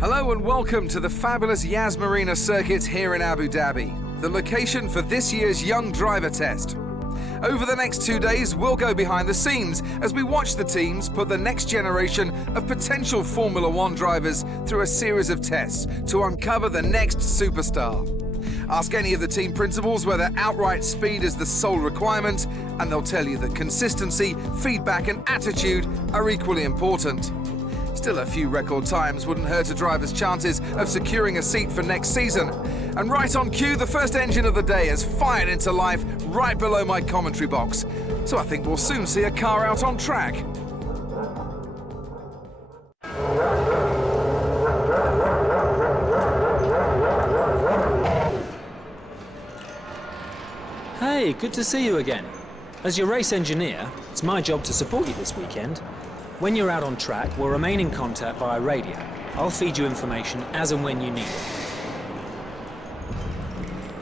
Hello and welcome to the fabulous Yas Marina circuit here in Abu Dhabi, the location for this year's Young Driver Test. Over the next 2 days, we'll go behind the scenes as we watch the teams put the next generation of potential Formula One drivers through a series of tests to uncover the next superstar. Ask any of the team principals whether outright speed is the sole requirement, and they'll tell you that consistency, feedback and attitude are equally important. Still, a few record times wouldn't hurt a driver's chances of securing a seat for next season. And right on cue, the first engine of the day has fired into life right below my commentary box. So I think we'll soon see a car out on track. Hey, good to see you again. As your race engineer, it's my job to support you this weekend. When you're out on track, we'll remain in contact via radio. I'll feed you information as and when you need it.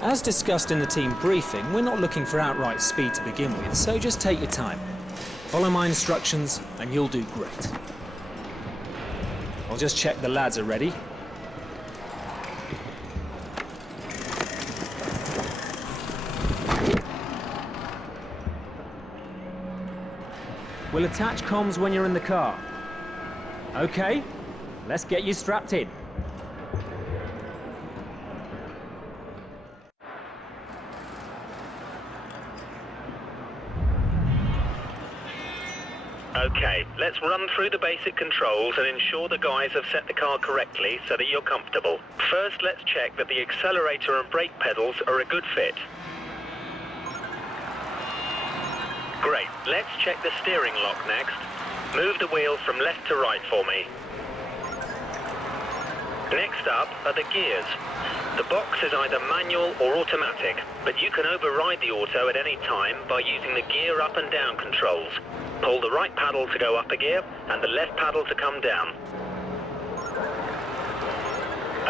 As discussed in the team briefing, we're not looking for outright speed to begin with, so just take your time. Follow my instructions and you'll do great. I'll just check the lads are ready. We'll attach comms when you're in the car. Okay, let's get you strapped in. Okay, let's run through the basic controls and ensure the guys have set the car correctly so that you're comfortable. First, let's check that the accelerator and brake pedals are a good fit. Great, let's check the steering lock next. Move the wheel from left to right for me. Next up are the gears. The box is either manual or automatic, but you can override the auto at any time by using the gear up and down controls. Pull the right paddle to go up a gear and the left paddle to come down.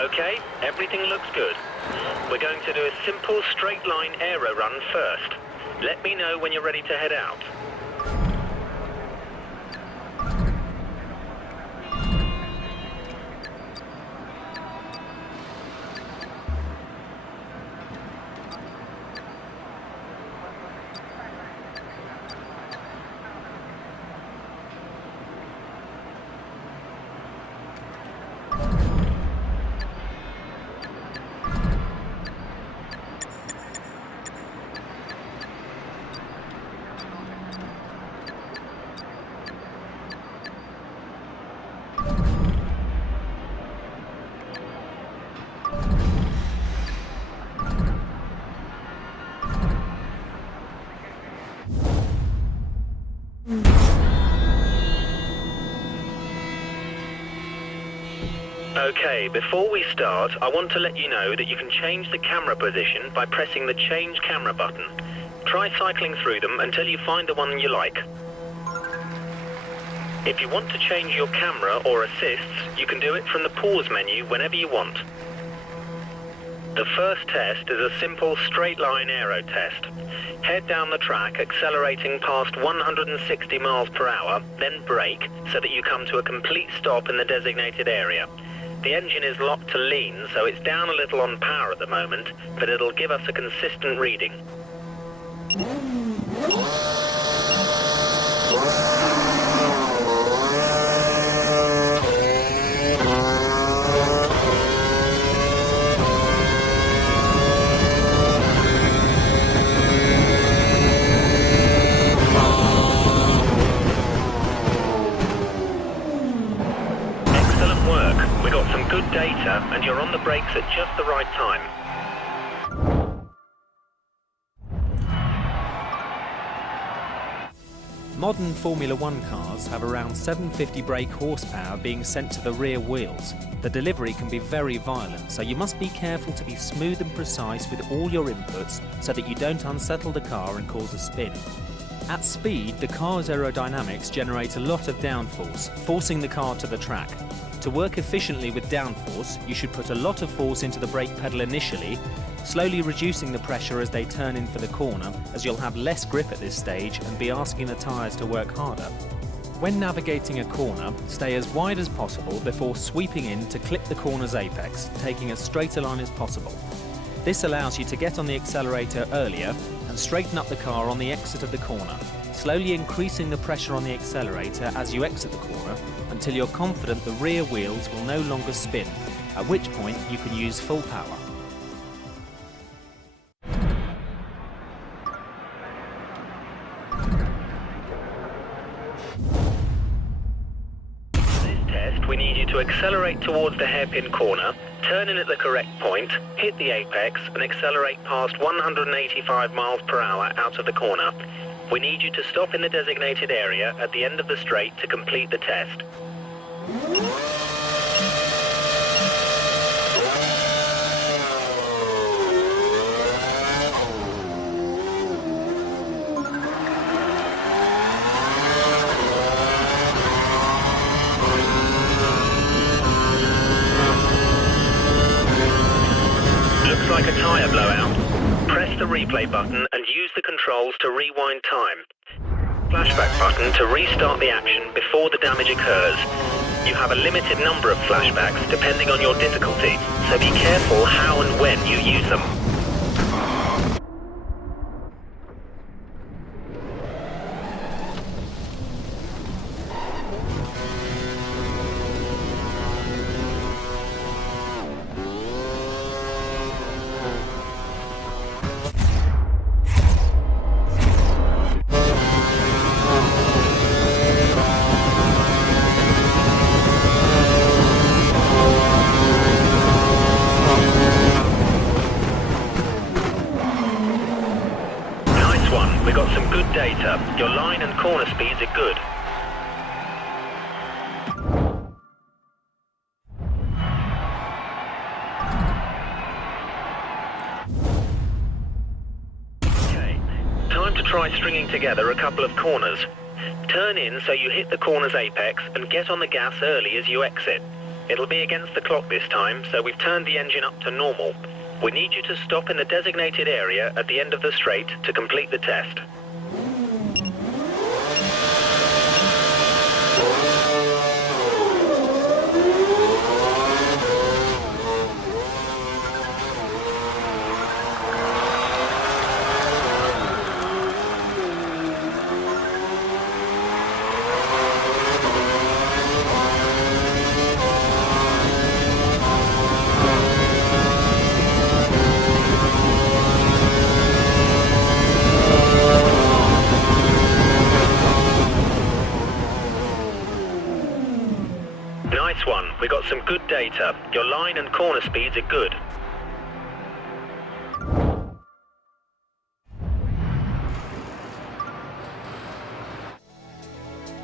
Okay, everything looks good. We're going to do a simple straight line aero run first. Let me know when you're ready to head out. Okay, before we start, I want to let you know that you can change the camera position by pressing the Change Camera button. Try cycling through them until you find the one you like. If you want to change your camera or assists, you can do it from the Pause menu whenever you want. The first test is a simple straight line aero test. Head down the track accelerating past 160 miles per hour, then brake so that you come to a complete stop in the designated area. The engine is locked to lean, so it's down a little on power at the moment, but it'll give us a consistent reading. Good data, and you're on the brakes at just the right time. Modern Formula One cars have around 750 brake horsepower being sent to the rear wheels. The delivery can be very violent, so you must be careful to be smooth and precise with all your inputs so that you don't unsettle the car and cause a spin. At speed, the car's aerodynamics generate a lot of downforce, forcing the car to the track. To work efficiently with downforce, you should put a lot of force into the brake pedal initially, slowly reducing the pressure as they turn in for the corner, as you'll have less grip at this stage and be asking the tyres to work harder. When navigating a corner, stay as wide as possible before sweeping in to clip the corner's apex, taking as straight a line as possible. This allows you to get on the accelerator earlier and straighten up the car on the exit of the corner, slowly increasing the pressure on the accelerator as you exit the corner until you're confident the rear wheels will no longer spin, at which point you can use full power. We need you to accelerate towards the hairpin corner, turn in at the correct point, hit the apex and accelerate past 185 miles per hour out of the corner. We need you to stop in the designated area at the end of the straight to complete the test. Like a tyre blowout. Press the replay button and use the controls to rewind time. Flashback button to restart the action before the damage occurs. You have a limited number of flashbacks depending on your difficulty, so be careful how and when you use them. We got some good data. Your line and corner speeds are good. Okay, time to try stringing together a couple of corners. Turn in so you hit the corner's apex and get on the gas early as you exit. It'll be against the clock this time, so we've turned the engine up to normal. We need you to stop in the designated area at the end of the straight to complete the test. Nice one. We got some good data. Your line and corner speeds are good.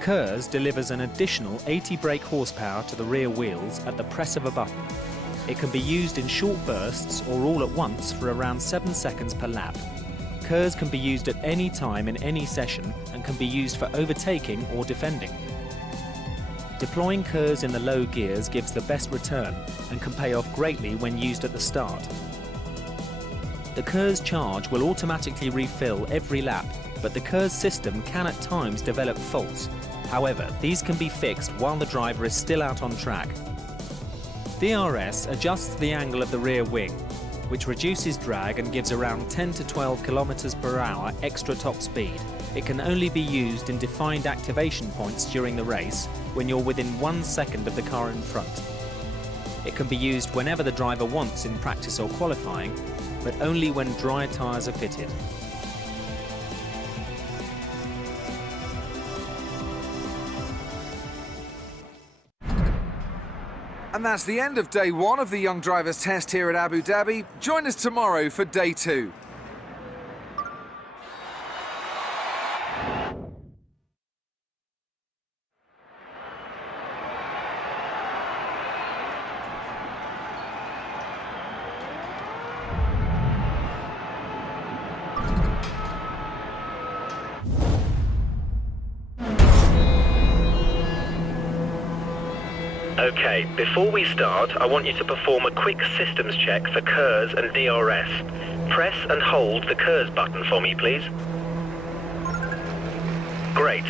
KERS delivers an additional 80 brake horsepower to the rear wheels at the press of a button. It can be used in short bursts or all at once for around 7 seconds per lap. KERS can be used at any time in any session and can be used for overtaking or defending. Deploying KERS in the low gears gives the best return and can pay off greatly when used at the start. The KERS charge will automatically refill every lap, but the KERS system can at times develop faults. However, these can be fixed while the driver is still out on track. DRS adjusts the angle of the rear wing, which reduces drag and gives around 10 to 12 kilometers per hour extra top speed. It can only be used in defined activation points during the race when you're within 1 second of the car in front. It can be used whenever the driver wants in practice or qualifying, but only when dry tyres are fitted. And that's the end of day one of the Young Drivers Test here at Abu Dhabi. Join us tomorrow for day two. Okay, before we start, I want you to perform a quick systems check for KERS and DRS. Press and hold the KERS button for me, please. Great.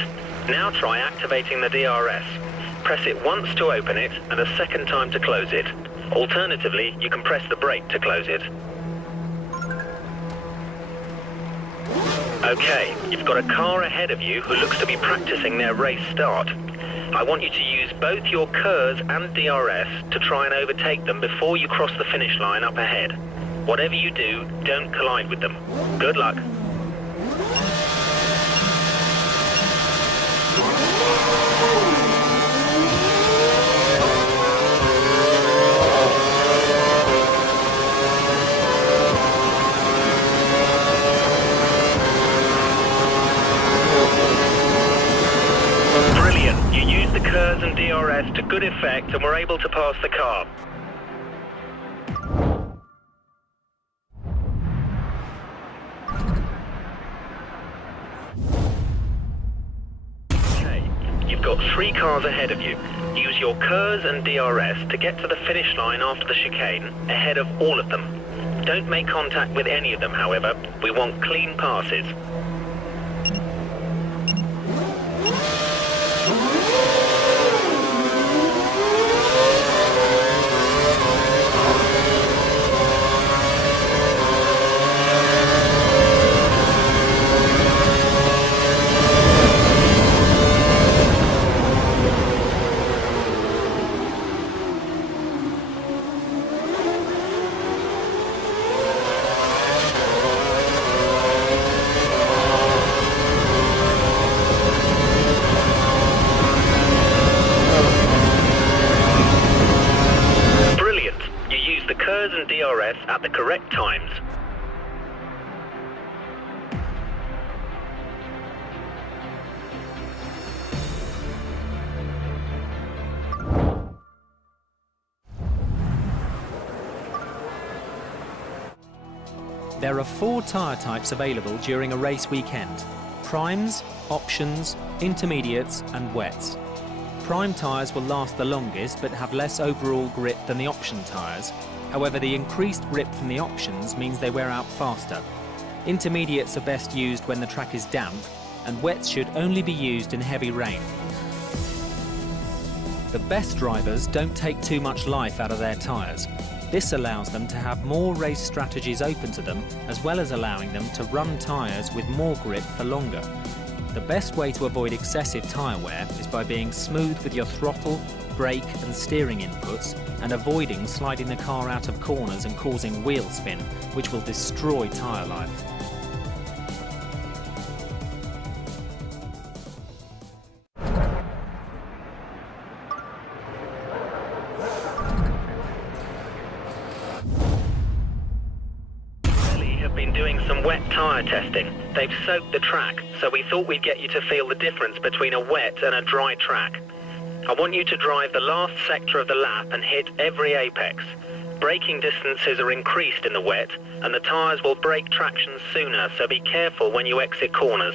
Now try activating the DRS. Press it once to open it and a second time to close it. Alternatively, you can press the brake to close it. Okay, you've got a car ahead of you who looks to be practicing their race start. I want you to use both your KERS and DRS to try and overtake them before you cross the finish line up ahead. Whatever you do, don't collide with them. Good luck. Brilliant. You used the KERS and DRS to good effect and were able to pass the car. You've got 3 cars ahead of you. Use your KERS and DRS to get to the finish line after the chicane, ahead of all of them. Don't make contact with any of them, however. We want clean passes. And DRS at the correct times. There are 4 tyre types available during a race weekend: primes, options, intermediates and wets. Prime tyres will last the longest but have less overall grip than the option tyres. However, the increased grip from the options means they wear out faster. Intermediates are best used when the track is damp, and wets should only be used in heavy rain. The best drivers don't take too much life out of their tyres. This allows them to have more race strategies open to them, as well as allowing them to run tyres with more grip for longer. The best way to avoid excessive tyre wear is by being smooth with your throttle, brake and steering inputs, and avoiding sliding the car out of corners and causing wheel spin, which will destroy tyre life. Have been doing some wet tyre testing. They've soaked the track, so we thought we'd get you to feel the difference between a wet and a dry track. I want you to drive the last sector of the lap and hit every apex. Braking distances are increased in the wet, and the tyres will break traction sooner, so be careful when you exit corners.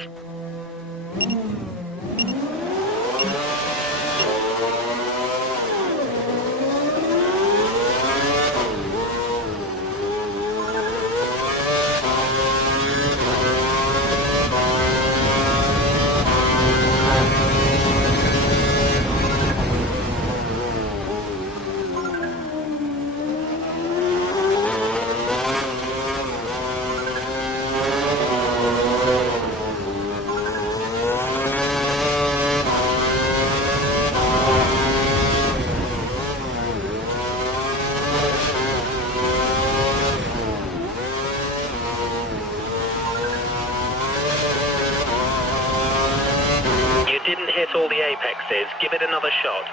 Didn't hit all the apexes. Give it another shot.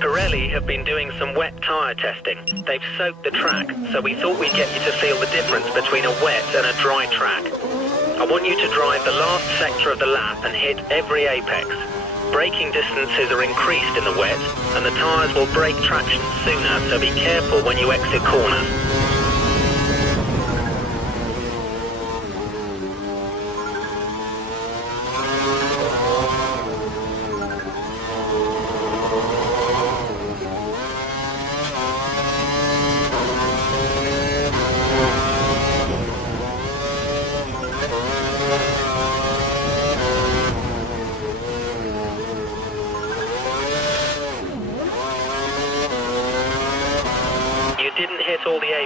Pirelli have been doing some wet tyre testing. They've soaked the track, so we thought we'd get you to feel the difference between a wet and a dry track. I want you to drive the last sector of the lap and hit every apex. Braking distances are increased in the wet, and the tyres will break traction sooner, so be careful when you exit corners.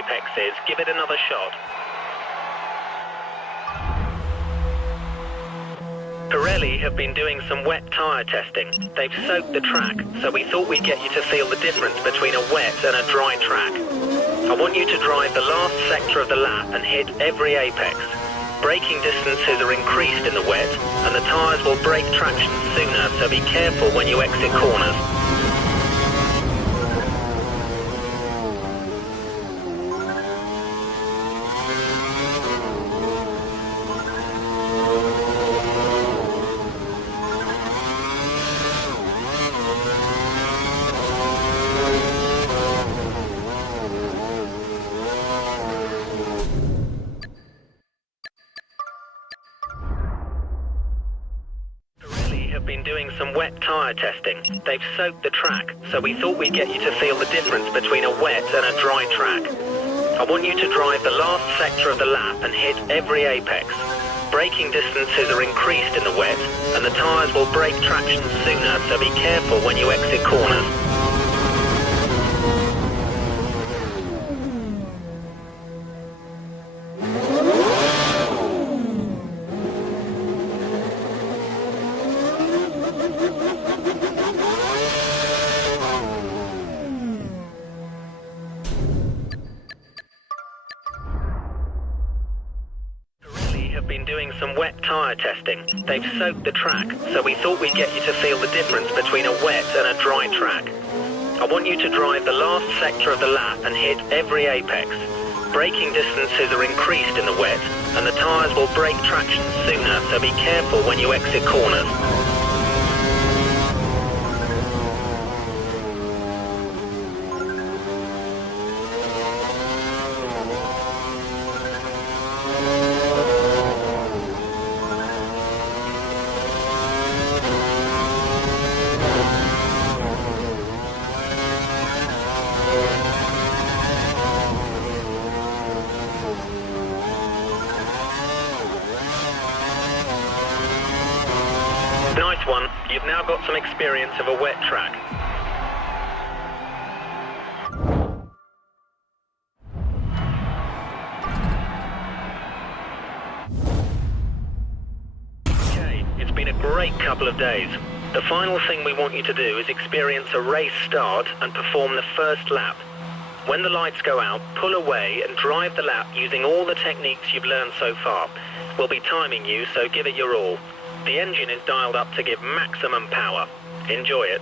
apex is, give it another shot. Pirelli have been doing some wet tyre testing. They've soaked the track, so we thought we'd get you to feel the difference between a wet and a dry track. I want you to drive the last sector of the lap and hit every apex. Braking distances are increased in the wet, and the tyres will break traction sooner, so be careful when you exit corners. Have been doing some wet tyre testing. They've soaked the track, so we thought we'd get you to feel the difference between a wet and a dry track. I want you to drive the last sector of the lap and hit every apex. Braking distances are increased in the wet, and the tyres will break traction sooner, so be careful when you exit corners. Have been doing some wet tyre testing. They've soaked the track, so we thought we'd get you to feel the difference between a wet and a dry track. I want you to drive the last sector of the lap and hit every apex. Braking distances are increased in the wet, and the tyres will break traction sooner, so be careful when you exit corners. Nice one. You've now got some experience of a wet track. Okay, it's been a great couple of days. The final thing we want you to do is experience a race start and perform the first lap. When the lights go out, pull away and drive the lap using all the techniques you've learned so far. We'll be timing you, so give it your all. The engine is dialed up to give maximum power. Enjoy it.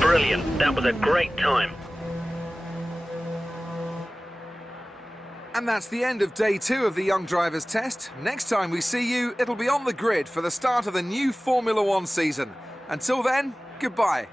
Brilliant. That was a great time. And that's the end of day 2 of the Young Drivers Test. Next time we see you, it'll be on the grid for the start of the new Formula One season. Until then, goodbye.